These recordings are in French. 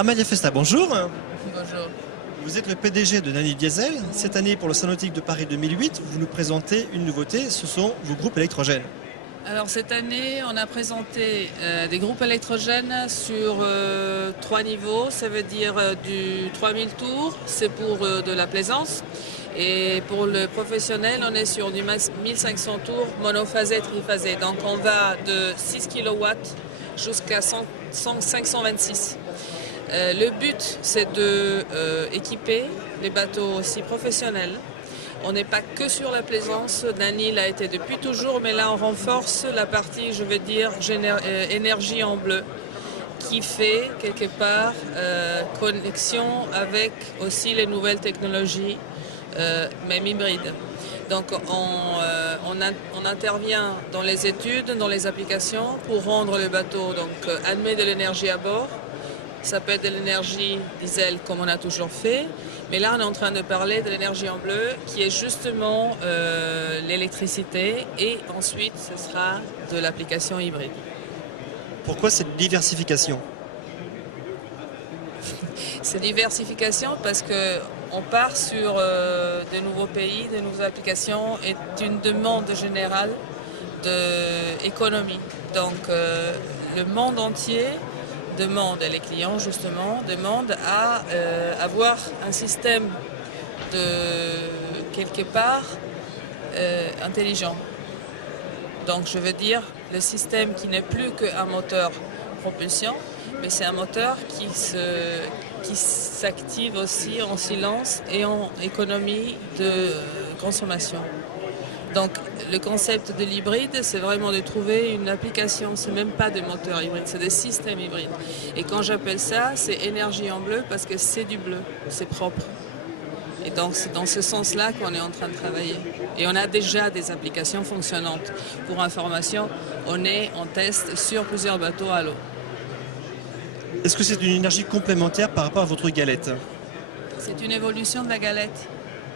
Amalia Festa, bonjour. Bonjour. Vous êtes le PDG de Nani Diesel. Cette année, pour le Salon Nautique de Paris 2008, vous nous présentez une nouveauté, ce sont vos groupes électrogènes. Alors cette année, on a présenté des groupes électrogènes sur 3 niveaux. Ça veut dire du 3000 tours, c'est pour de la plaisance. Et pour le professionnel, on est sur du 1500 tours monophasé, triphasé. Donc on va de 6 kW jusqu'à 526. Le but, c'est de équiper les bateaux aussi professionnels. On n'est pas que sur la plaisance, Nani l'a été depuis toujours, mais là on renforce la partie, je veux dire, énergie en bleu, qui fait quelque part connexion avec aussi les nouvelles technologies, même hybrides. Donc on intervient dans les études, dans les applications pour rendre le bateau admet de l'énergie à bord. Ça peut être de l'énergie diesel comme on a toujours fait, mais là on est en train de parler de l'énergie en bleu qui est justement l'électricité et ensuite ce sera de l'application hybride. Pourquoi cette diversification? Cette diversification parce qu'on part sur de nouveaux pays, de nouvelles applications et une demande générale d'économie. Donc le monde entier demande, et les clients justement, demandent à avoir un système de quelque part intelligent. Donc je veux dire le système qui n'est plus qu'un moteur propulsion, mais c'est un moteur qui s'active aussi en silence et en économie de consommation. Donc le concept de l'hybride, c'est vraiment de trouver une application, c'est même pas des moteurs hybrides, c'est des systèmes hybrides. Et quand j'appelle ça, c'est énergie en bleu parce que c'est du bleu, c'est propre. Et donc c'est dans ce sens-là qu'on est en train de travailler. Et on a déjà des applications fonctionnantes. Pour information, on est en test sur plusieurs bateaux à l'eau. Est-ce que c'est une énergie complémentaire par rapport à votre galette? C'est une évolution de la galette.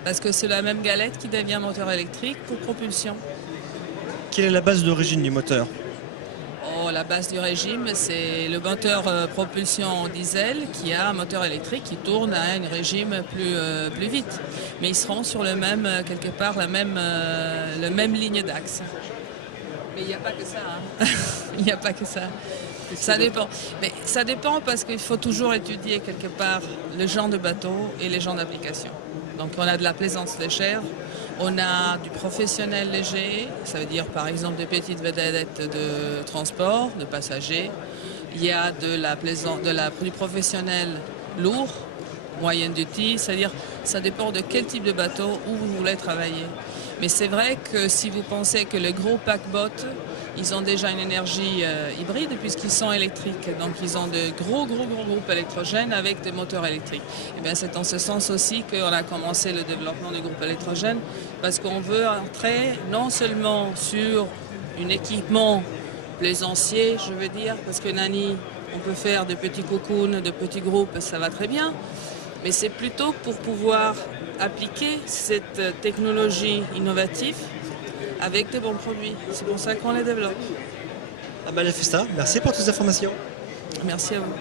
Parce que c'est la même galette qui devient moteur électrique pour propulsion. Quelle est la base d'origine du moteur? Oh, la base du régime, c'est le moteur propulsion diesel qui a un moteur électrique qui tourne à un régime plus vite. Mais ils seront sur le même, quelque part, la même ligne d'axe. Mais il n'y a pas que ça. Hein. Il n'y a pas que ça. Ça dépend. Mais ça dépend parce qu'il faut toujours étudier quelque part le genre de bateau et les genres d'application. Donc on a de la plaisance légère, on a du professionnel léger, ça veut dire par exemple des petites vedettes de transport, de passagers. Il y a du professionnel lourd, moyenne duty, c'est-à-dire ça dépend de quel type de bateau, où vous voulez travailler. Mais c'est vrai que si vous pensez que les gros paquebots, ils ont déjà une énergie hybride puisqu'ils sont électriques. Donc ils ont de gros groupes électrogènes avec des moteurs électriques. Et bien c'est en ce sens aussi qu'on a commencé le développement du groupe électrogène parce qu'on veut entrer non seulement sur un équipement plaisancier, je veux dire, parce que Nani, on peut faire de petits cocons, de petits groupes, ça va très bien. Mais c'est plutôt pour pouvoir appliquer cette technologie innovative avec de bons produits. C'est pour ça qu'on les développe. Amalia Festa, merci pour toutes ces informations. Merci à vous.